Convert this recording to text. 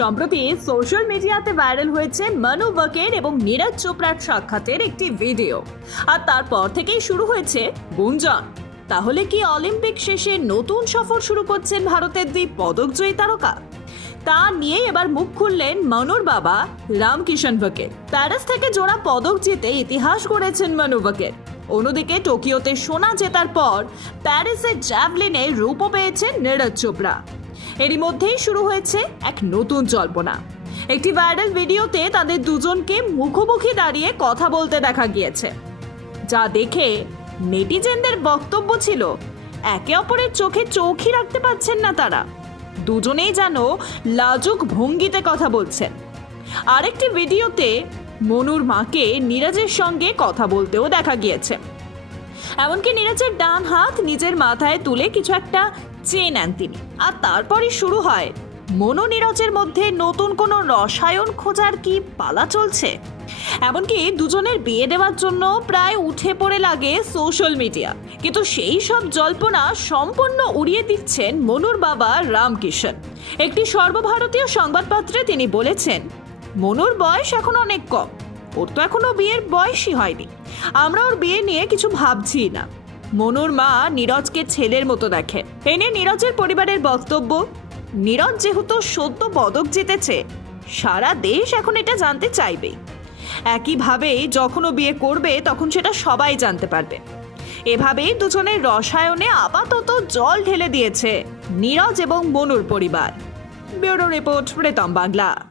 সম্প্রতি সোশ্যাল মিডিয়াতে ভাইরাল হয়েছে মনু বকের এবং নীরজ চোপড়ার সাক্ষাতের একটি ভিডিও। আর তারপর থেকেই শুরু হয়েছে গুঞ্জন। তাহলে কি অলিম্পিক শেষে নতুন সফর শুরু করছেন ভারতের দুই পদকজয়ী তারকা? তা নিয়ে এবার মুখ খুললেন মনুর বাবা রামকিষণ বকের প্যারিস থেকে জোড়া পদক জিতে ইতিহাস গড়েছেন মনু বকের অন্যদিকে টোকিওতে সোনা জেতার পর প্যারিসের জ্যাভলিনে রূপও পেয়েছেন নীরজ চোপড়া। এরই মধ্যেই শুরু হয়েছে এক নতুন জল্পনা। একটি ভাইরাল ভিডিওতে তাদের দুজনকে মুখোমুখি দাঁড়িয়ে কথা বলতে দেখা গিয়েছে। যা দেখে নেটিজেনদের বক্তব্য ছিল, একে অপরের চোখে চোখই রাখতে পারছেন না তারা। দুজনেই যেন লাজুক ভঙ্গিতে কথা বলছেন। আরেকটি ভিডিওতে মনুর মাকে নীরজের সঙ্গে কথা বলতেও দেখা গিয়েছে। এমনকি নীরজের ডান হাত নিজের মাথায় তুলে কিছু একটা চেয়ে নেন তিনি। আর তারপরই শুরু হয়, মনো নীরজের মধ্যে নতুন কোনো রসায়ন খোঁজার কি পালা চলছে? এমনকি দুজনের বিয়ে দেওয়ার জন্য প্রায় উঠে পড়ে লাগে সোশ্যাল মিডিয়া। কিন্তু সেই সব জল্পনা সম্পূর্ণ উড়িয়ে দিচ্ছেন মনুর বাবা রামকিষণ। একটি সর্বভারতীয় সংবাদপত্রে তিনি বলেছেন, মনুর বয়স এখন অনেক কম। ওর তো এখনও বিয়ের বয়সই হয়নি। আমরা ওর বিয়ে নিয়ে কিছু ভাবছি না। মনুর মা নীরজকে ছেলের মতো দেখে। এ নিয়ে নীরজের পরিবারের বক্তব্য, নীরজ যেহেতু সদ্য পদক জিতেছে, সারা দেশ এখন এটা জানতে চাইবে। একইভাবে যখন ও বিয়ে করবে তখন সেটা সবাই জানতে পারবে। এভাবেই দুজনের রসায়নে আপাতত জল ঢেলে দিয়েছে নীরজ এবং মনুর পরিবার। Bureau report Pritam Bangla.